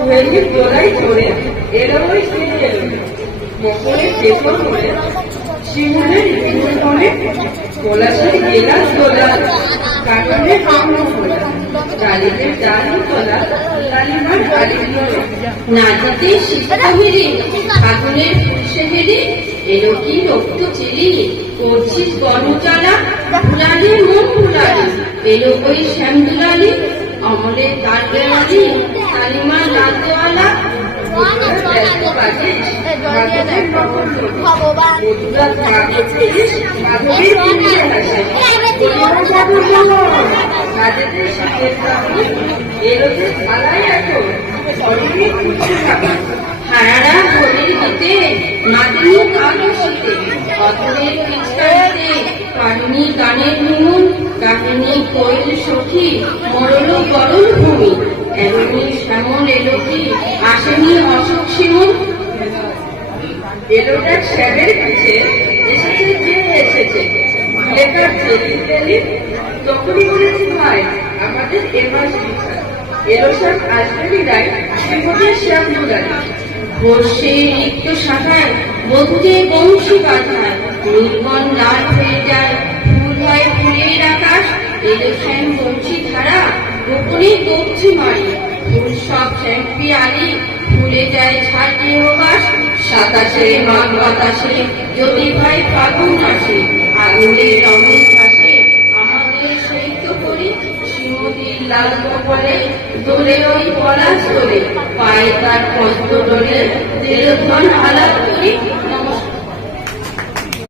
কুয়েলির গলায় ধরে এলো ওই ফিরে এলো মকরের পেছন করে শিমুলের ইঁদুরবনে পলাশের গেলাস তোলা কাটনের কামড় খোলা ডালিদের ডালি তোলা লালিমার ডালির নাচিতে শীতকাহিনী ফাগুনের ফুলশেহেরি এলো কি রক্ত চিলি করছিস গণচালা ফুলালি মন ফুলালি এলো ওই শ্যামদুলালি অমলের তালবেওয়ালি কালিমার লাল দেওয়ালা হারারা ঘড়ির হাতে মাদিনী কালো বলতে অথরের পিছাইতে কাহিনী গানের নুন কাহিনী কোয়েল সখী মরল গরল ভূমি এমনি শ্যামল এলো কি আসেনি অশোক শিমুল এলোটা শ্যামের পিছে এসেছে যে এসেছে লেখার চেলি তখনই বলেছি ভাই আমাদের এমাস বিচার এলো সব আসবেনি রায় শ্রীমতির শ্যাম দুলারি বর্ষে রিক্ত শাখায় বন্ধে বংশী বাঁধায় নীলবন লাল হয়ে যায় ফুল হয় ফুলের আকাশ এলো শ্যাম বংশী ধারা গোপনে দৌড়ছি মারি ফুল সব শ্যাম্পি আলি ফুলে যায় ছাড়িয়ে বাস সাতাশে মাঘ বাতাসে যদি ভাই ফাগুন আসে আগুনের রঙের ঘাসে আমাদের সেই তো করি শ্রীমতীর লাল কপালে দোলে ওই পলাশ তোলে পায়ে তার পদ্ম ডোলে দেলধন আলাপ করি